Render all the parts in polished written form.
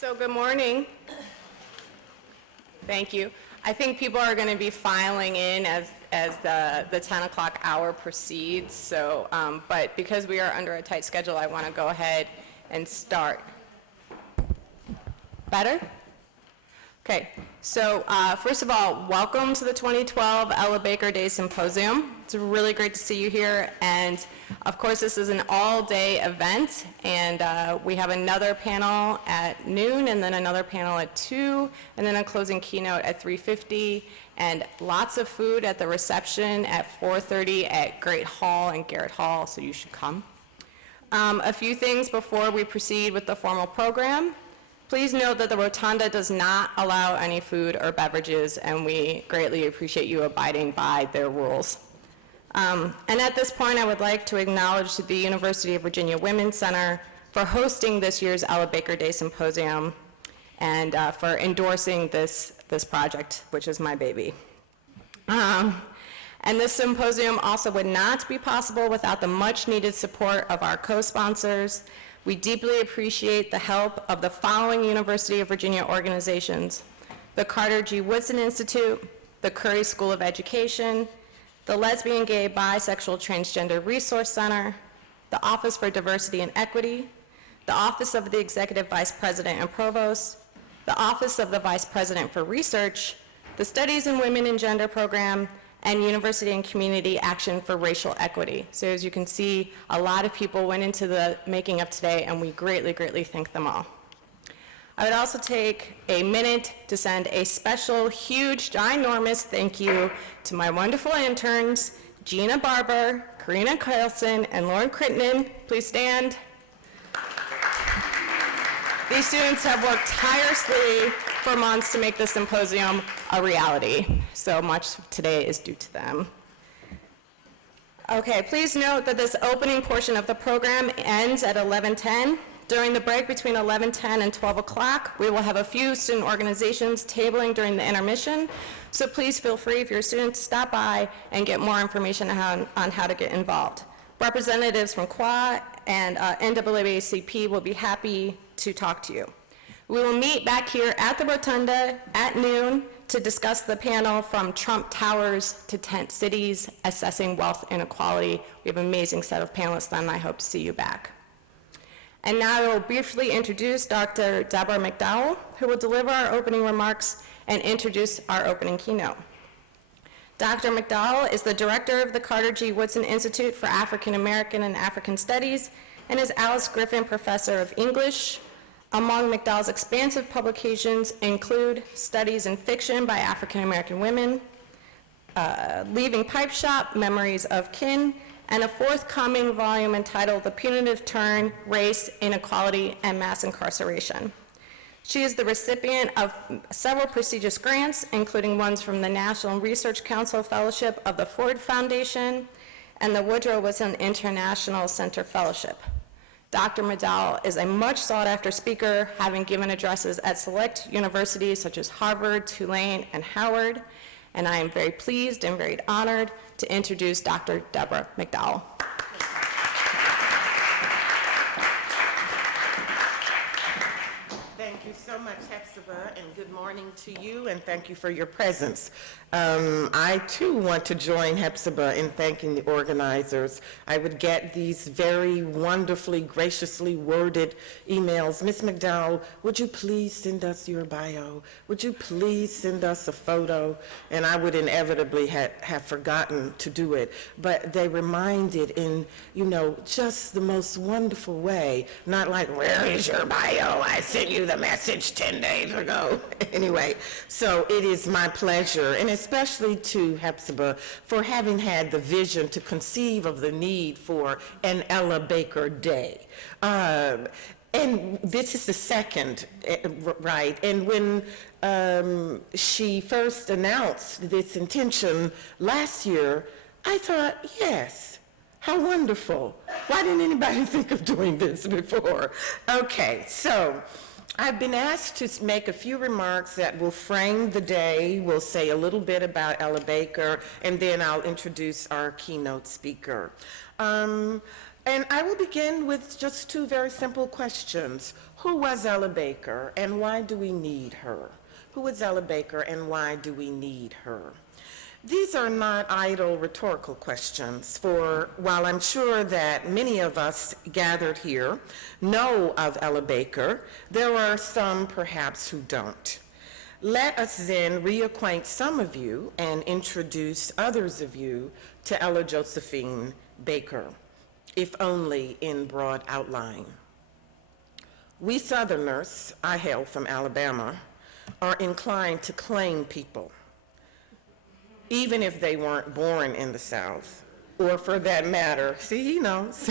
So good morning. Thank you. I think people are going to be filing in as the 10 o'clock hour proceeds. So, but because we are under a tight schedule, I want to go ahead and start. Better? Okay. So first of all, welcome to the 2012 Ella Baker Day Symposium. It's really great to see you here. And of course, this is an all-day event. And we have another panel at noon, and then another panel at 2, and then a closing keynote at 3:50, and lots of food at the reception at 4:30 at Great Hall and Garrett Hall, so you should come. A few things before we proceed with the formal program. Please note that the rotunda does not allow any food or beverages, and we greatly appreciate you abiding by their rules. And at this point, I would like to acknowledge the University of Virginia Women's Center for hosting this year's Ella Baker Day Symposium and for endorsing this project, which is my baby. And this symposium also would not be possible without the much needed support of our co-sponsors. We deeply appreciate the help of the following University of Virginia organizations: the Carter G. Woodson Institute, the Curry School of Education, the Lesbian, Gay, Bisexual, Transgender Resource Center, the Office for Diversity and Equity, the Office of the Executive Vice President and Provost, the Office of the Vice President for Research, the Studies in Women and Gender Program, and University and Community Action for Racial Equity. So as you can see, a lot of people went into the making of today, and we greatly, greatly thank them all. I would also take a minute to send a special, huge, ginormous thank you to my wonderful interns, Gina Barber, Karina Carlson, and Lauren Crittenden. Please stand. These students have worked tirelessly for months to make this symposium a reality. So much today is due to them. Okay, please note that this opening portion of the program ends at 11:10. During the break between 11:10 and 12 o'clock, we will have a few student organizations tabling during the intermission. So please feel free, if you're a student, to stop by and get more information on how to get involved. Representatives from QA and NAACP will be happy to talk to you. We will meet back here at the Rotunda at noon to discuss the panel From Trump Towers to Tent Cities, Assessing Wealth Inequality. We have an amazing set of panelists then, and I hope to see you back. And now I will briefly introduce Dr. Deborah McDowell, who will deliver our opening remarks and introduce our opening keynote. Dr. McDowell is the director of the Carter G. Woodson Institute for African American and African Studies and is Alice Griffin Professor of English. Among McDowell's expansive publications include Studies in Fiction by African American Women, Leaving Pipe Shop, Memories of Kin, and a forthcoming volume entitled The Punitive Turn, Race, Inequality, and Mass Incarceration. She is the recipient of several prestigious grants, including ones from the National Research Council Fellowship of the Ford Foundation and the Woodrow Wilson International Center Fellowship. Dr. McDowell is a much sought-after speaker, having given addresses at select universities such as Harvard, Tulane, and Howard, and I am very pleased and very honored to introduce Dr. Deborah McDowell. Thank you so much, Hepzibah, and good morning to you, and thank you for your presence. I, too, want to join Hepzibah in thanking the organizers. I would get these very wonderfully, graciously worded emails. Ms. McDowell, would you please send us your bio? Would you please send us a photo? And I would inevitably have forgotten to do it. But they reminded in, just the most wonderful way, not like, where is your bio? I sent you the message 10 days ago. Anyway, so it is my pleasure, and especially to Hepzibah for having had the vision to conceive of the need for an Ella Baker Day. And this is the second, right? And when she first announced this intention last year, I thought, yes, how wonderful. Why didn't anybody think of doing this before? Okay, so I've been asked to make a few remarks that will frame the day. We'll say a little bit about Ella Baker, and then I'll introduce our keynote speaker. And I will begin with just two very simple questions. Who was Ella Baker, and why do we need her? Who was Ella Baker, and why do we need her? These are not idle rhetorical questions, for while I'm sure that many of us gathered here know of Ella Baker, there are some perhaps who don't. Let us then reacquaint some of you and introduce others of you to Ella Josephine Baker, if only in broad outline. We Southerners, I hail from Alabama, are inclined to claim people, even if they weren't born in the South, or for that matter, see, he knows,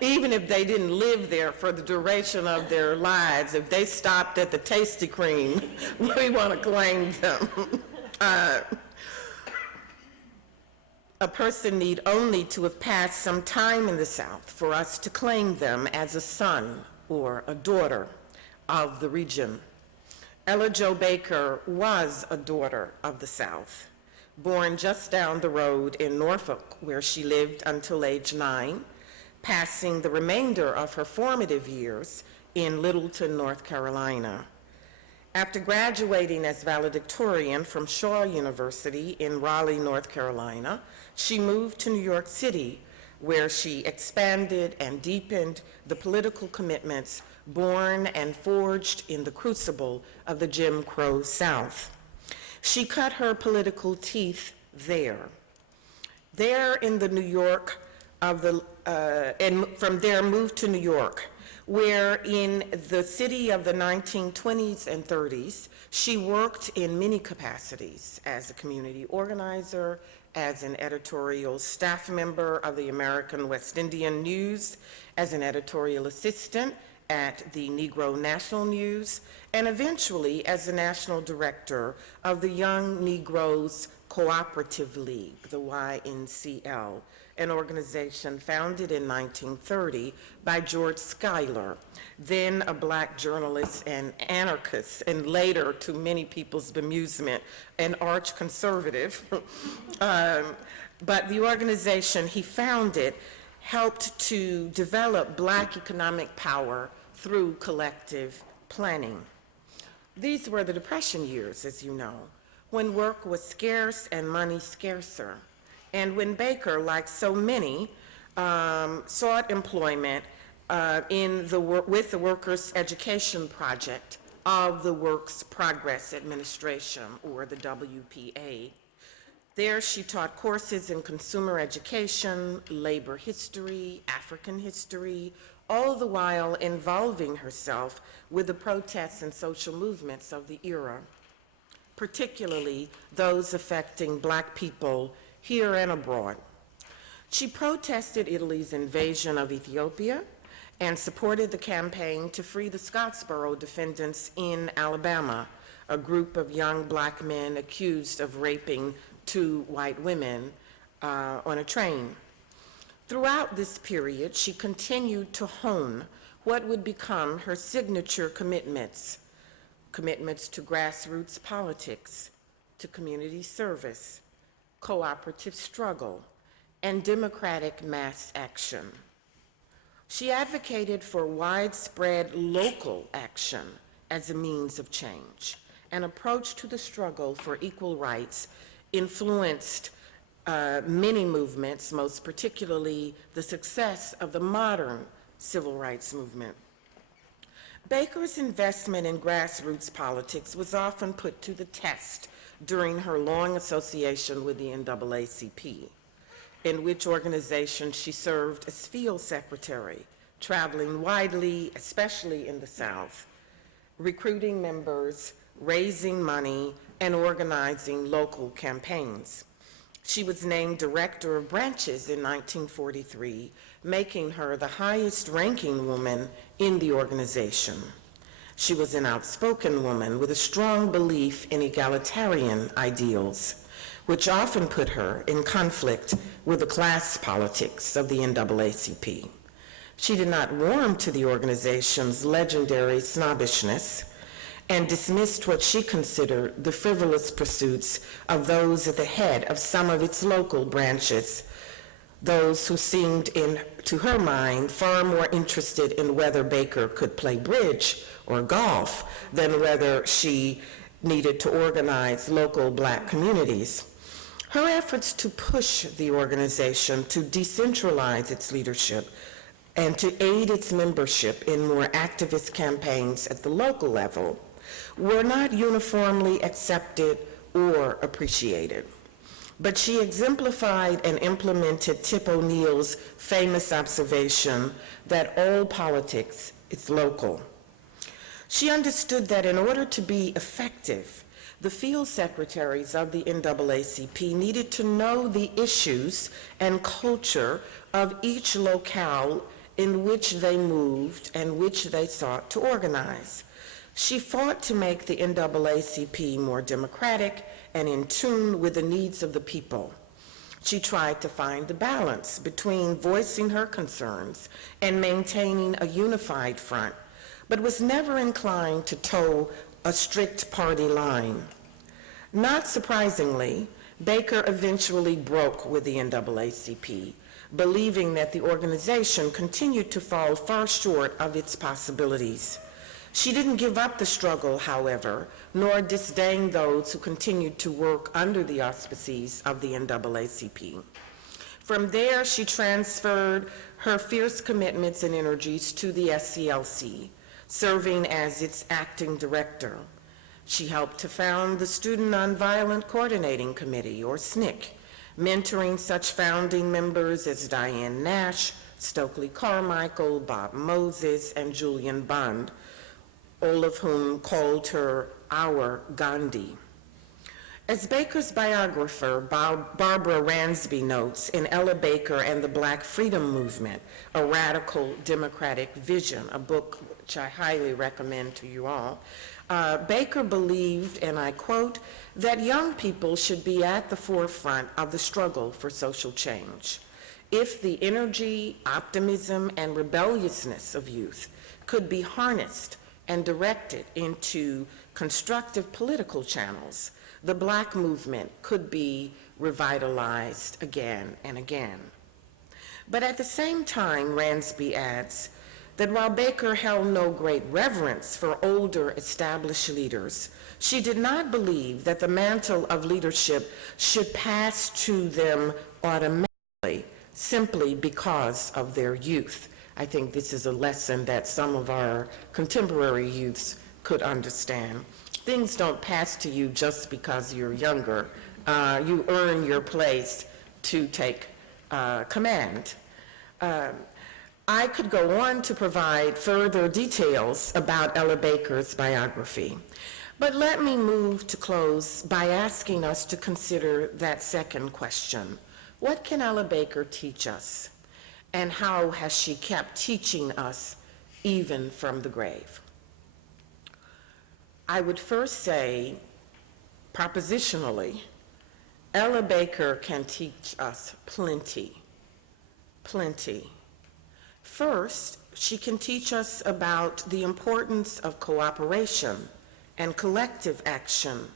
even if they didn't live there for the duration of their lives, if they stopped at the Tasty Cream, we want to claim them. A person need only to have passed some time in the South for us to claim them as a son or a daughter of the region. Ella Jo Baker was a daughter of the South, born just down the road in Norfolk, where she lived until age 9, passing the remainder of her formative years in Littleton, North Carolina. After graduating as valedictorian from Shaw University in Raleigh, North Carolina, she moved to New York City, where she expanded and deepened the political commitments born and forged in the crucible of the Jim Crow South. She cut her political teeth there. There in the New York of the, and from there moved to New York, where in the city of the 1920s and 30s, she worked in many capacities as a community organizer, as an editorial staff member of the American West Indian News, as an editorial assistant at the Negro National News, and eventually as the national director of the Young Negroes Cooperative League, the YNCL, an organization founded in 1930 by George Schuyler, then a black journalist and anarchist, and later, to many people's bemusement, an arch conservative. But the organization he founded helped to develop black economic power through collective planning. These were the Depression years, as you know, when work was scarce and money scarcer, and when Baker, like so many, sought employment with the Workers' Education Project of the Works Progress Administration, or the WPA. There she taught courses in consumer education, labor history, African history, all the while involving herself with the protests and social movements of the era, particularly those affecting black people here and abroad. She protested Italy's invasion of Ethiopia and supported the campaign to free the Scottsboro defendants in Alabama, a group of young black men accused of raping 2 white women on a train. Throughout this period, she continued to hone what would become her signature commitments to grassroots politics, to community service, cooperative struggle, and democratic mass action. She advocated for widespread local action as a means of change. An approach to the struggle for equal rights influenced many movements, most particularly the success of the modern civil rights movement. Baker's investment in grassroots politics was often put to the test during her long association with the NAACP, in which organization she served as field secretary, traveling widely, especially in the South, recruiting members, raising money, and organizing local campaigns. She was named director of branches in 1943, making her the highest-ranking woman in the organization. She was an outspoken woman with a strong belief in egalitarian ideals, which often put her in conflict with the class politics of the NAACP. She did not warm to the organization's legendary snobbishness and dismissed what she considered the frivolous pursuits of those at the head of some of its local branches, those who seemed, to her mind, far more interested in whether Baker could play bridge or golf than whether she needed to organize local Black communities. Her efforts to push the organization to decentralize its leadership and to aid its membership in more activist campaigns at the local level were not uniformly accepted or appreciated. But she exemplified and implemented Tip O'Neill's famous observation that all politics is local. She understood that in order to be effective, the field secretaries of the NAACP needed to know the issues and culture of each locale in which they moved and which they sought to organize. She fought to make the NAACP more democratic and in tune with the needs of the people. She tried to find the balance between voicing her concerns and maintaining a unified front, but was never inclined to toe a strict party line. Not surprisingly, Baker eventually broke with the NAACP, believing that the organization continued to fall far short of its possibilities. She didn't give up the struggle, however, nor disdain those who continued to work under the auspices of the NAACP. From there, she transferred her fierce commitments and energies to the SCLC, serving as its acting director. She helped to found the Student Nonviolent Coordinating Committee, or SNCC, mentoring such founding members as Diane Nash, Stokely Carmichael, Bob Moses, and Julian Bond, all of whom called her our Gandhi. As Baker's biographer, Barbara Ransby notes in Ella Baker and the Black Freedom Movement, A Radical Democratic Vision, a book which I highly recommend to you all, Baker believed, and I quote, that young people should be at the forefront of the struggle for social change. If the energy, optimism, and rebelliousness of youth could be harnessed and directed into constructive political channels, the Black movement could be revitalized again and again. But at the same time, Ransby adds that while Baker held no great reverence for older established leaders, she did not believe that the mantle of leadership should pass to them automatically simply because of their youth. I think this is a lesson that some of our contemporary youths could understand. Things don't pass to you just because you're younger. You earn your place to take command. I could go on to provide further details about Ella Baker's biography, but let me move to close by asking us to consider that second question. What can Ella Baker teach us, and how has she kept teaching us even from the grave? I would first say, propositionally, Ella Baker can teach us plenty. First, she can teach us about the importance of cooperation and collective action,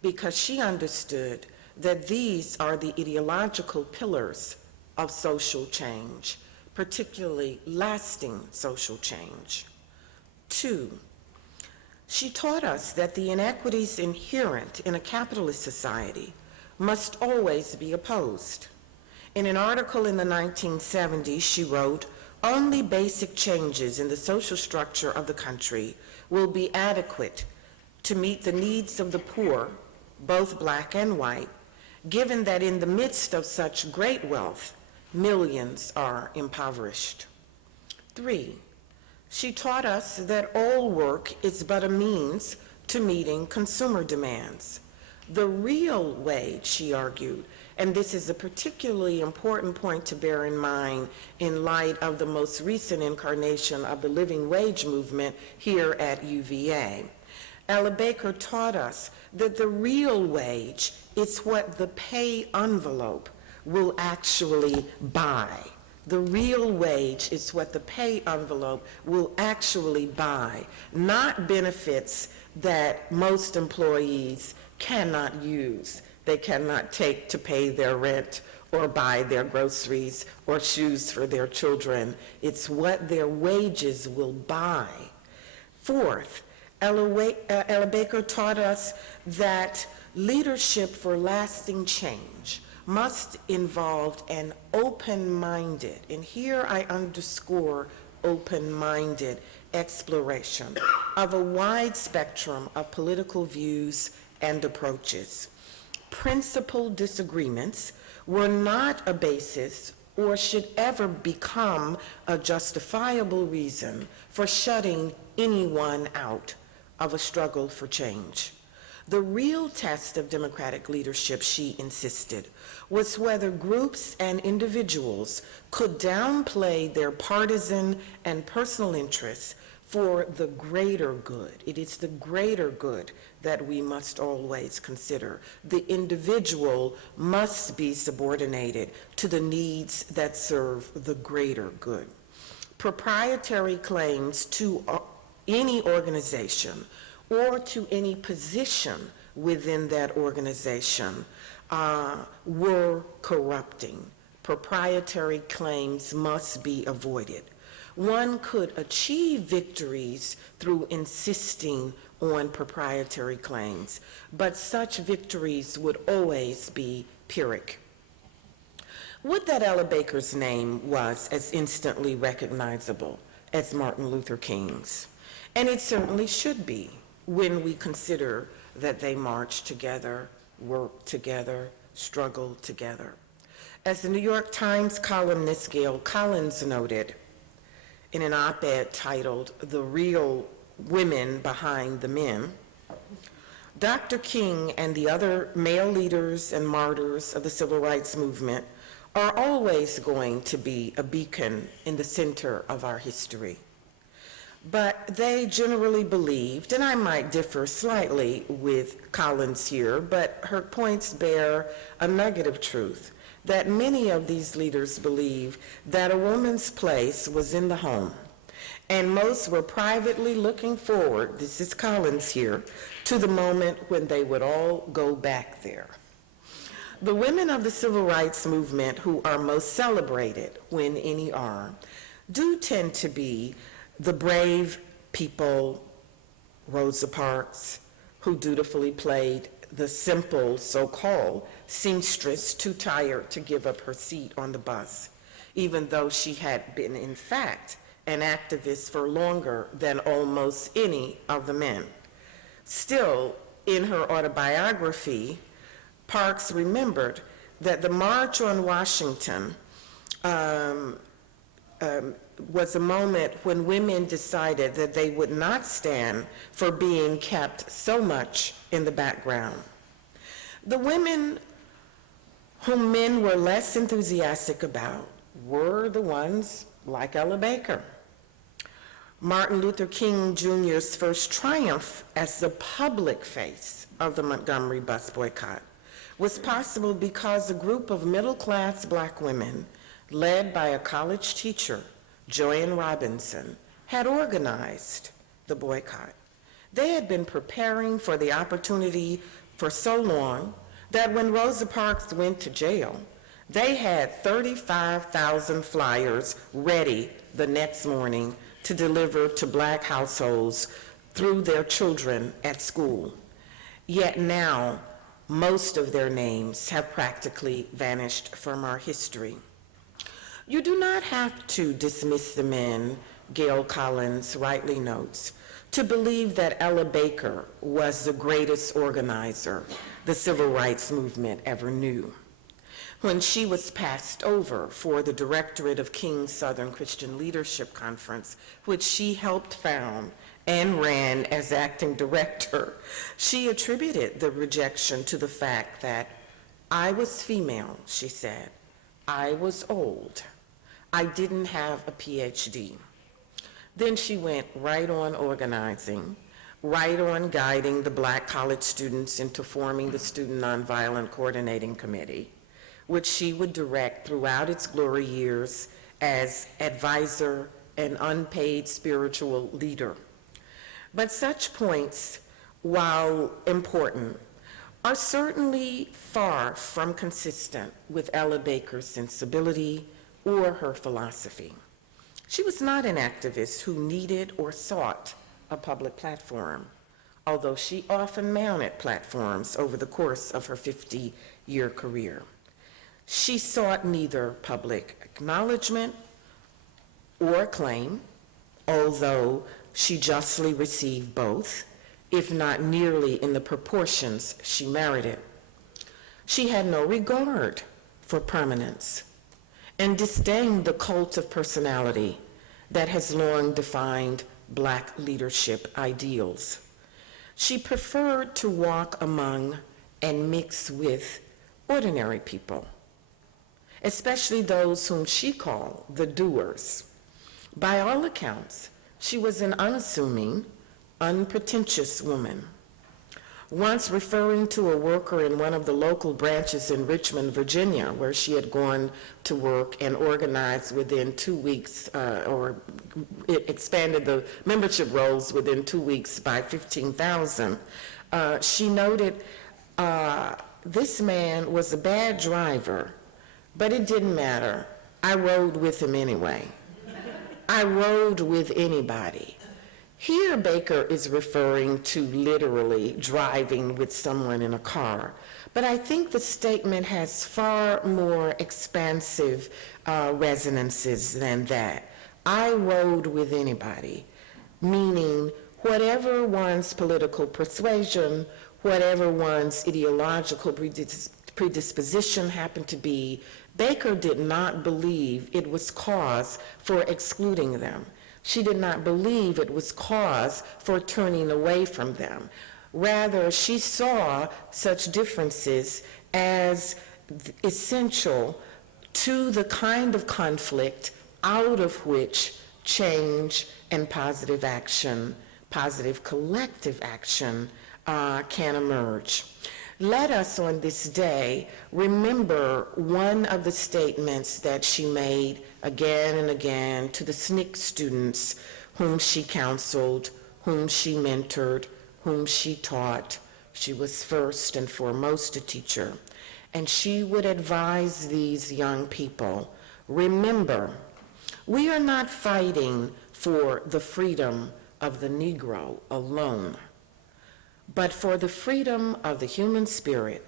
because she understood that these are the ideological pillars of social change, particularly lasting social change. 2, she taught us that the inequities inherent in a capitalist society must always be opposed. In an article in the 1970s, she wrote, "Only basic changes in the social structure of the country will be adequate to meet the needs of the poor, both Black and white, given that in the midst of such great wealth, millions are impoverished." 3, she taught us that all work is but a means to meeting consumer demands. The real wage, she argued, and this is a particularly important point to bear in mind in light of the most recent incarnation of the living wage movement here at UVA. Ella Baker taught us that the real wage is what the pay envelope will actually buy. The real wage is what the pay envelope will actually buy, not benefits that most employees cannot use. They cannot take to pay their rent or buy their groceries or shoes for their children. It's what their wages will buy. Fourth, Ella Baker taught us that leadership for lasting change must involve an open-minded, and here I underscore open-minded, exploration of a wide spectrum of political views and approaches. Principled disagreements were not a basis or should ever become a justifiable reason for shutting anyone out of a struggle for change. The real test of democratic leadership, she insisted, was whether groups and individuals could downplay their partisan and personal interests for the greater good. It is the greater good that we must always consider. The individual must be subordinated to the needs that serve the greater good. Proprietary claims to any organization or to any position within that organization were corrupting. Proprietary claims must be avoided. One could achieve victories through insisting on proprietary claims, but such victories would always be Pyrrhic. Would that Ella Baker's name was as instantly recognizable as Martin Luther King's, and it certainly should be when we consider that they marched together, worked together, struggled together. As the New York Times columnist Gail Collins noted in an op-ed titled "The Real Women Behind the Men," Dr. King and the other male leaders and martyrs of the civil rights movement are always going to be a beacon in the center of our history. But they generally believed, and I might differ slightly with Collins here, but her points bear a nugget of truth, that many of these leaders believe that a woman's place was in the home, and most were privately looking forward, this is Collins here, to the moment when they would all go back there. The women of the civil rights movement who are most celebrated, when any are, do tend to be the brave people, Rosa Parks, who dutifully played the simple so-called seamstress too tired to give up her seat on the bus, even though she had been, in fact, an activist for longer than almost any of the men. Still, in her autobiography, Parks remembered that the March on Washington was a moment when women decided that they would not stand for being kept so much in the background. The women whom men were less enthusiastic about were the ones like Ella Baker. Martin Luther King Jr.'s first triumph as the public face of the Montgomery bus boycott was possible because a group of middle-class Black women, led by a college teacher, Joanne Robinson, had organized the boycott. They had been preparing for the opportunity for so long that when Rosa Parks went to jail, they had 35,000 flyers ready the next morning to deliver to Black households through their children at school. Yet now, most of their names have practically vanished from our history. You do not have to dismiss the men, Gail Collins rightly notes, to believe that Ella Baker was the greatest organizer the civil rights movement ever knew. When she was passed over for the directorate of King's Southern Christian Leadership Conference, which she helped found and ran as acting director, she attributed the rejection to the fact that I was female, she said. I was old. I didn't have a PhD. Then she went right on organizing, right on guiding the Black college students into forming the Student Nonviolent Coordinating Committee, which she would direct throughout its glory years as advisor and unpaid spiritual leader. But such points, while important, are certainly far from consistent with Ella Baker's sensibility or her philosophy. She was not an activist who needed or sought a public platform, although she often mounted platforms over the course of her 50-year career. She sought neither public acknowledgement or acclaim, although she justly received both, if not nearly in the proportions she merited. She had no regard for permanence and disdained the cult of personality that has long defined Black leadership ideals. She preferred to walk among and mix with ordinary people, especially those whom she called the doers. By all accounts, she was an unassuming, unpretentious woman. Once referring to a worker in one of the local branches in Richmond, Virginia, where she had gone to work and organized within 2 weeks, or it expanded the membership rolls within 2 weeks by 15,000, she noted, this man was a bad driver, but it didn't matter. I rode with him anyway. I rode with anybody. Here, Baker is referring to literally driving with someone in a car, but I think the statement has far more expansive resonances than that. I rode with anybody, meaning whatever one's political persuasion, whatever one's ideological predisposition happened to be, Baker did not believe it was cause for excluding them. She did not believe it was cause for turning away from them. Rather, she saw such differences as essential to the kind of conflict out of which change and positive action, positive collective action, can emerge. Let us on this day remember one of the statements that she made again and again to the SNCC students whom she counseled, whom she mentored, whom she taught. She was first and foremost a teacher. And she would advise these young people, remember, we are not fighting for the freedom of the Negro alone, but for the freedom of the human spirit,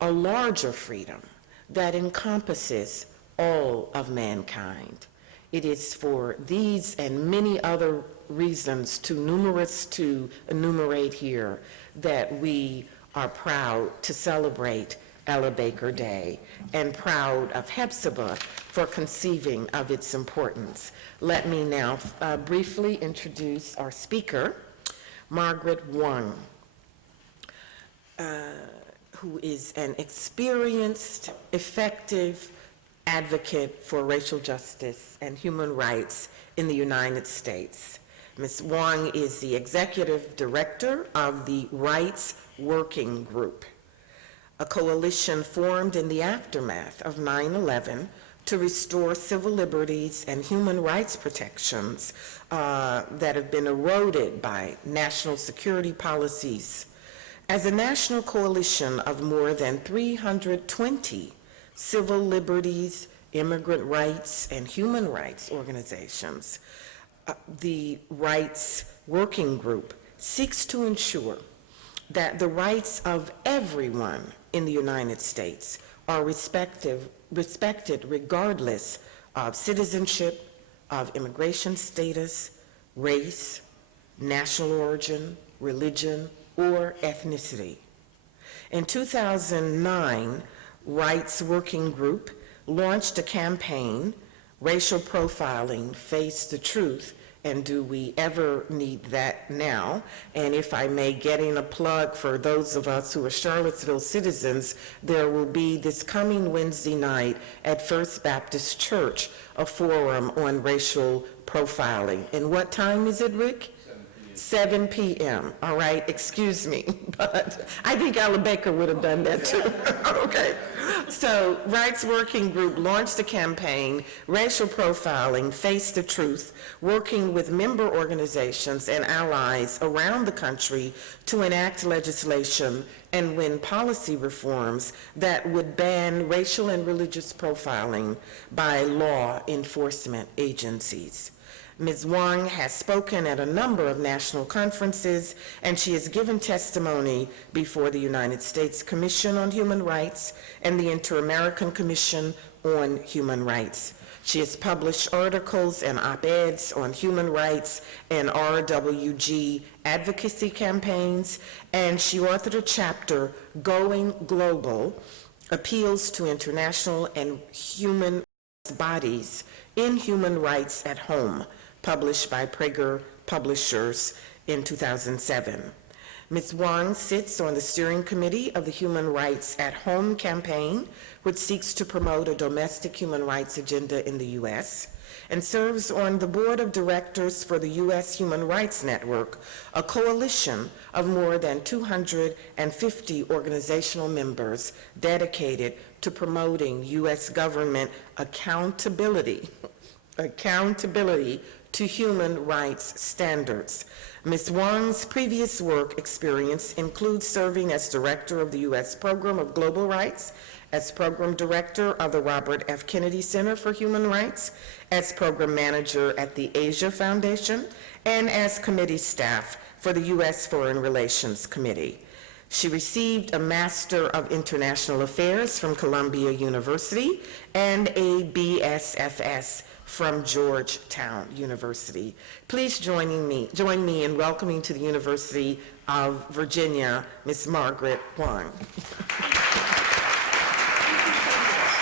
a larger freedom that encompasses all of mankind. It is for these and many other reasons, too numerous to enumerate here, that we are proud to celebrate Ella Baker Day and proud of Hepzibah for conceiving of its importance. Let me now briefly introduce our speaker, Margaret Wong, who is an experienced, effective advocate for racial justice and human rights in the United States. Ms. Wong is the executive director of the Rights Working Group, a coalition formed in the aftermath of 9/11 to restore civil liberties and human rights protections that have been eroded by national security policies. As a national coalition of more than 320 civil liberties, immigrant rights, and human rights organizations, the Rights Working Group seeks to ensure that the rights of everyone in the United States are respected regardless of citizenship, of immigration status, race, national origin, religion, or ethnicity. In 2009, Rights Working Group launched a campaign, Racial Profiling, Face the Truth, and Do We Ever Need That Now? And if I may get in a plug for those of us who are Charlottesville citizens, there will be this coming Wednesday night at First Baptist Church, a forum on racial profiling. And what time is it, Rick? 7 p.m. 7 p.m., all right? Excuse me, but I think Ella Baker would have done that too. Okay. So, Rights Working Group launched a campaign, Racial Profiling, Face the Truth, working with member organizations and allies around the country to enact legislation and win policy reforms that would ban racial and religious profiling by law enforcement agencies. Ms. Wang has spoken at a number of national conferences, and she has given testimony before the United States Commission on Human Rights and the Inter-American Commission on Human Rights. She has published articles and op-eds on human rights and RWG advocacy campaigns, and she authored a chapter, Going Global, Appeals to International and Human Rights Bodies in Human Rights at Home, published by Prager Publishers in 2007. Ms. Wang sits on the steering committee of the Human Rights at Home campaign, which seeks to promote a domestic human rights agenda in the U.S., and serves on the board of directors for the U.S. Human Rights Network, a coalition of more than 250 organizational members dedicated to promoting U.S. government accountability to human rights standards. Ms. Wang's previous work experience includes serving as director of the U.S. Program of Global Rights, as program director of the Robert F. Kennedy Center for Human Rights, as program manager at the Asia Foundation, and as committee staff for the U.S. Foreign Relations Committee. She received a Master of International Affairs from Columbia University and a BSFS from Georgetown University. Please join me in welcoming to the University of Virginia, Ms. Margaret Wang.